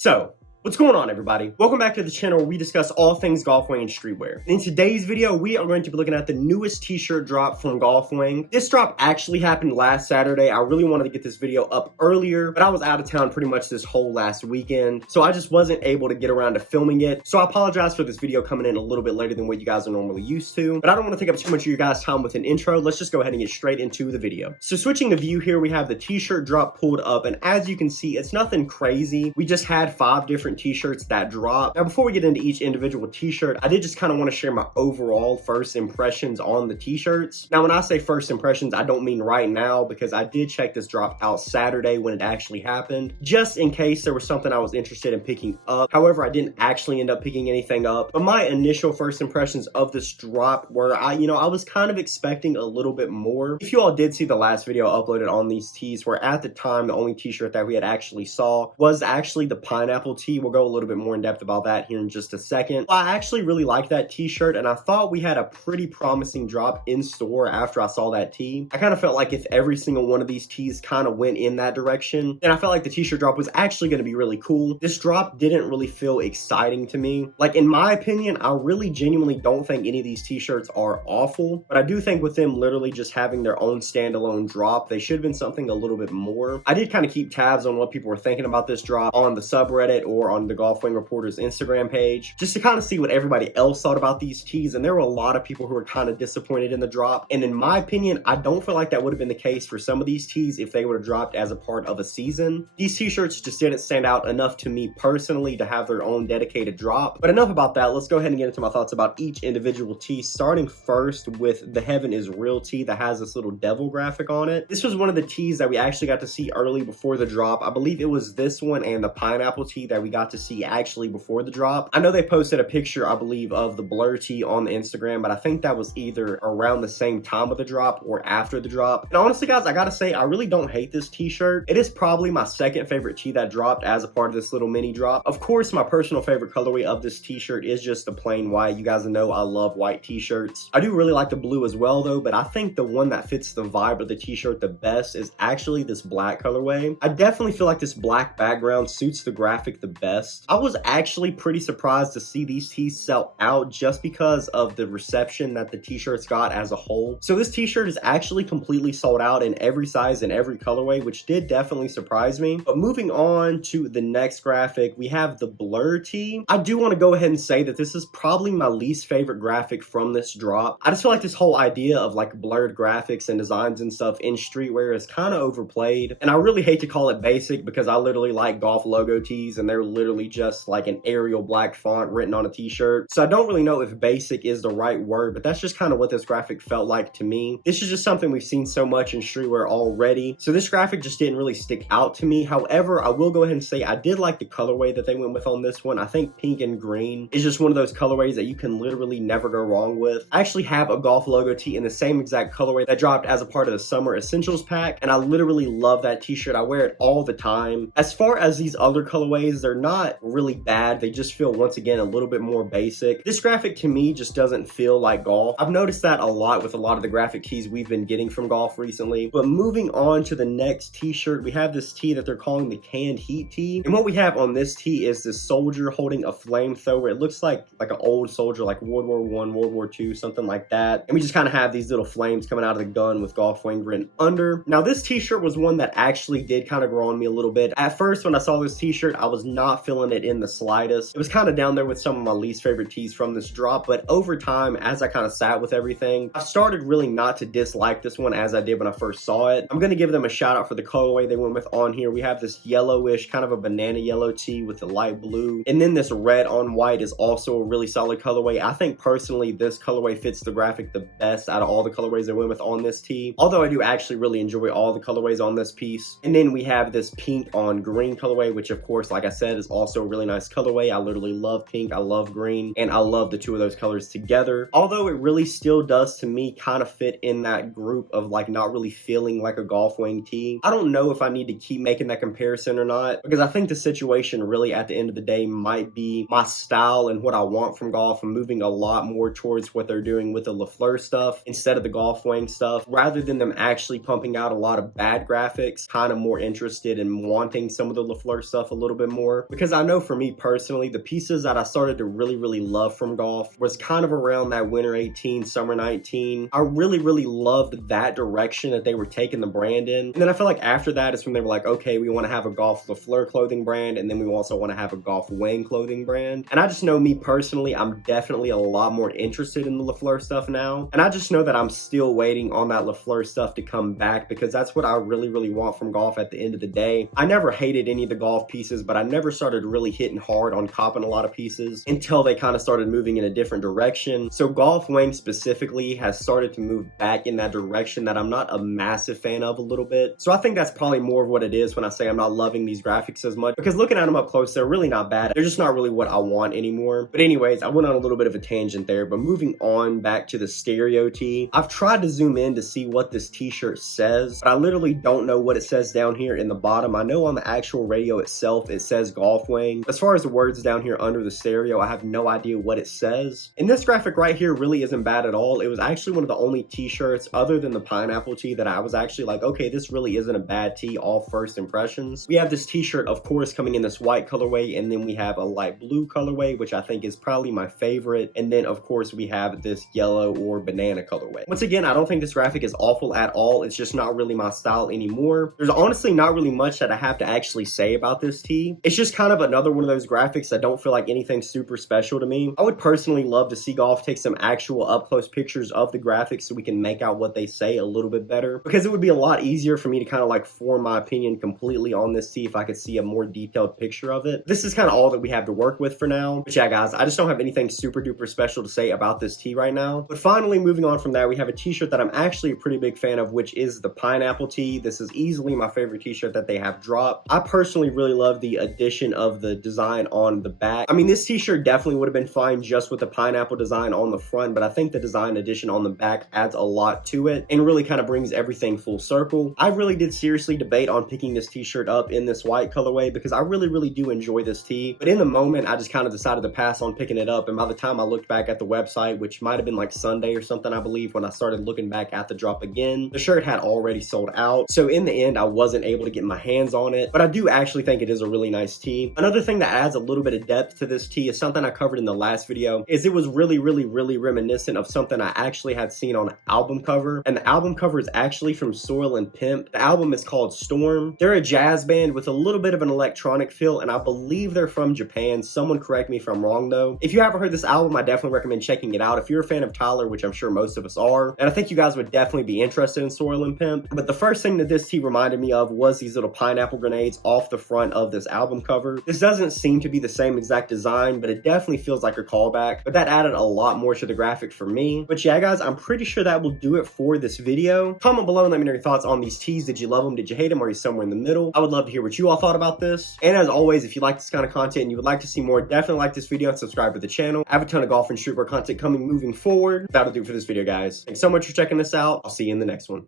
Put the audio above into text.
So, what's going on, everybody? Welcome back to the channel where we discuss all things Golf Wang and streetwear. In today's video, we are going to be looking at the newest t-shirt drop from Golf Wang. This drop actually happened last Saturday. I really wanted to get this video up earlier, but I was out of town pretty much this whole last weekend, so I just wasn't able to get around to filming it. So I apologize for this video coming in a little bit later than what you guys are normally used to, but I don't want to take up too much of your guys' time with an intro. Let's just go ahead and get straight into the video. So switching the view here, we have the t-shirt drop pulled up, and as you can see, it's nothing crazy. We just had 5 different t-shirts that dropped. Now, before we get into each individual t-shirt, I did just kind of want to share my overall first impressions on the t-shirts. Now, when I say first impressions, I don't mean right now, because I did check this drop out Saturday when it actually happened, just in case there was something I was interested in picking up. However, I didn't actually end up picking anything up. But my initial first impressions of this drop were, I was kind of expecting a little bit more. If you all did see the last video uploaded on these tees, where at the time, the only t-shirt that we had actually saw was actually the pineapple tee. We'll go a little bit more in depth about that here in just a second. Well, I actually really like that t-shirt, and I thought we had a pretty promising drop in store after I saw that tee. I kind of felt like if every single one of these tees kind of went in that direction, then I felt like the t-shirt drop was actually going to be really cool. This drop didn't really feel exciting to me. Like, in my opinion, I really genuinely don't think any of these t-shirts are awful, but I do think with them literally just having their own standalone drop, they should have been something a little bit more. I did kind of keep tabs on what people were thinking about this drop on the subreddit or on the Golf Wang Reporter's Instagram page, just to kind of see what everybody else thought about these tees, and there were a lot of people who were kind of disappointed in the drop, and in my opinion, I don't feel like that would have been the case for some of these tees if they would have dropped as a part of a season. These t-shirts just didn't stand out enough to me personally to have their own dedicated drop. But enough about that, let's go ahead and get into my thoughts about each individual tee, starting first with the Heaven is Real tee that has this little devil graphic on it. This was one of the tees that we actually got to see early before the drop. I believe it was this one and the pineapple tee that we got to see actually before the drop. I know they posted a picture, I believe, of the blur tee on the Instagram, but I think that was either around the same time of the drop or after the drop. And honestly, guys, I gotta say, I really don't hate this t-shirt. It is probably my second favorite tee that dropped as a part of this little mini drop. Of course, my personal favorite colorway of this t-shirt is just the plain white. You guys know I love white t-shirts. I do really like the blue as well, though, but I think the one that fits the vibe of the t-shirt the best is actually this black colorway. I definitely feel like this black background suits the graphic the best. I was actually pretty surprised to see these tees sell out just because of the reception that the t-shirts got as a whole. So this t-shirt is actually completely sold out in every size and every colorway, which did definitely surprise me. But moving on to the next graphic, we have the blur tee. I do want to go ahead and say that this is probably my least favorite graphic from this drop. I just feel like this whole idea of like blurred graphics and designs and stuff in streetwear is kind of overplayed. And I really hate to call it basic because I literally like golf logo tees and they're literally just like an Arial black font written on a t-shirt. So I don't really know if basic is the right word, but that's just kind of what this graphic felt like to me. This is just something we've seen so much in streetwear already. So this graphic just didn't really stick out to me. However, I will go ahead and say I did like the colorway that they went with on this one. I think pink and green is just one of those colorways that you can literally never go wrong with. I actually have a golf logo tee in the same exact colorway that dropped as a part of the Summer Essentials pack, and I literally love that t-shirt. I wear it all the time. As far as these other colorways, they're not really bad. They just feel, once again, a little bit more basic. This graphic to me just doesn't feel like golf. I've noticed that a lot with a lot of the graphic tees we've been getting from golf recently. But moving on to the next t-shirt, we have this tee that they're calling the Canned Heat tee. And what we have on this tee is this soldier holding a flamethrower. It looks like an old soldier, like World War I, World War II, something like that. And we just kind of have these little flames coming out of the gun with Golf Wang written under. Now, this t-shirt was one that actually did kind of grow on me a little bit. At first, when I saw this t-shirt, I was not feeling it in the slightest. It was kind of down there with some of my least favorite tees from this drop, but over time, as I kind of sat with everything, I started really not to dislike this one as I did when I first saw it. I'm going to give them a shout out for the colorway they went with on here. We have this yellowish, kind of a banana yellow tee with the light blue, and then this red on white is also a really solid colorway. I think personally this colorway fits the graphic the best out of all the colorways they went with on this tee, although I do actually really enjoy all the colorways on this piece. And then we have this pink on green colorway, which of course, like I said, is also a really nice colorway. I literally love pink, I love green, and I love the two of those colors together, although it really still does to me kind of fit in that group of like not really feeling like a Golf Wang tee. I don't know if I need to keep making that comparison or not, because I think the situation really at the end of the day might be my style and what I want from golf. I'm moving a lot more towards what they're doing with the Le FLEUR stuff instead of the Golf Wang stuff, rather than them actually pumping out a lot of bad graphics. Kind of more interested in wanting some of the Le FLEUR stuff a little bit more. because I know for me personally, the pieces that I started to really love from Golf was kind of around that winter 18, summer 19. I really loved that direction that they were taking the brand in. And then I feel like after that is when they were like, okay, we want to have a Golf le FLEUR clothing brand, and then we also want to have a Golf Wang clothing brand. And I just know me personally, I'm definitely a lot more interested in the le FLEUR stuff now. And I just know that I'm still waiting on that le FLEUR stuff to come back, because that's what I really want from Golf at the end of the day. I never hated any of the Golf pieces, but I never started really hitting hard on copping a lot of pieces until they kind of started moving in a different direction. So Golf Wang specifically has started to move back in that direction that I'm not a massive fan of a little bit. So I think that's probably more of what it is when I say I'm not loving these graphics as much, because looking at them up close, they're really not bad. They're just not really what I want anymore. But anyways, I went on a little bit of a tangent there, but moving on back to the stereo tee. I've tried to zoom in to see what this t-shirt says, but I literally don't know what it says down here in the bottom. I know on the actual radio itself, it says Golf Wang. As far as the words down here under the stereo, I have no idea what it says. And this graphic right here really isn't bad at all. It was actually one of the only t-shirts other than the pineapple tee that I was actually like, okay, this really isn't a bad tee, all first impressions. We have this t-shirt, of course, coming in this white colorway, and then we have a light blue colorway, which I think is probably my favorite. And then, of course, we have this yellow or banana colorway. Once again, I don't think this graphic is awful at all. It's just not really my style anymore. There's honestly not really much that I have to actually say about this tee. It's just kind of another one of those graphics that don't feel like anything super special to me. I would personally love to see Golf take some actual up-close pictures of the graphics so we can make out what they say a little bit better, because it would be a lot easier for me to kind of like form my opinion completely on this tee if I could see a more detailed picture of it. This is kind of all that we have to work with for now. But yeah, guys, I just don't have anything super duper special to say about this tee right now. But finally, moving on from that, we have a t-shirt that I'm actually a pretty big fan of, which is the pineapple tee. This is easily my favorite t-shirt that they have dropped. I personally really love the addition of the design on the back. I mean, this t-shirt definitely would have been fine just with the pineapple design on the front, but I think the design addition on the back adds a lot to it and really kind of brings everything full circle. I really did seriously debate on picking this t-shirt up in this white colorway because I really do enjoy this tee, but in the moment I just kind of decided to pass on picking it up. And by the time I looked back at the website, which might have been like Sunday or something, I believe, when I started looking back at the drop again, the shirt had already sold out. So in the end, I wasn't able to get my hands on it, but I do actually think it is a really nice tee. Another thing that adds a little bit of depth to this tee is something I covered in the last video, is it was really reminiscent of something I actually had seen on an album cover. And the album cover is actually from Soil and Pimp. The album is called Storm. They're a jazz band with a little bit of an electronic feel, and I believe they're from Japan. Someone correct me if I'm wrong though. If you haven't heard this album, I definitely recommend checking it out if you're a fan of Tyler, which I'm sure most of us are. And I think you guys would definitely be interested in Soil and Pimp. But the first thing that this tee reminded me of was these little pineapple grenades off the front of this album cover. This doesn't seem to be the same exact design, but it definitely feels like a callback. But that added a lot more to the graphic for me. But yeah, guys, I'm pretty sure that will do it for this video. Comment below and let me know your thoughts on these tees. Did you love them? Did you hate them? Are you somewhere in the middle? I would love to hear what you all thought about this. And as always, if you like this kind of content and you would like to see more, definitely like this video and subscribe to the channel. I have a ton of golf and streetwear content coming moving forward. That'll do it for this video, guys. Thanks so much for checking this out. I'll see you in the next one.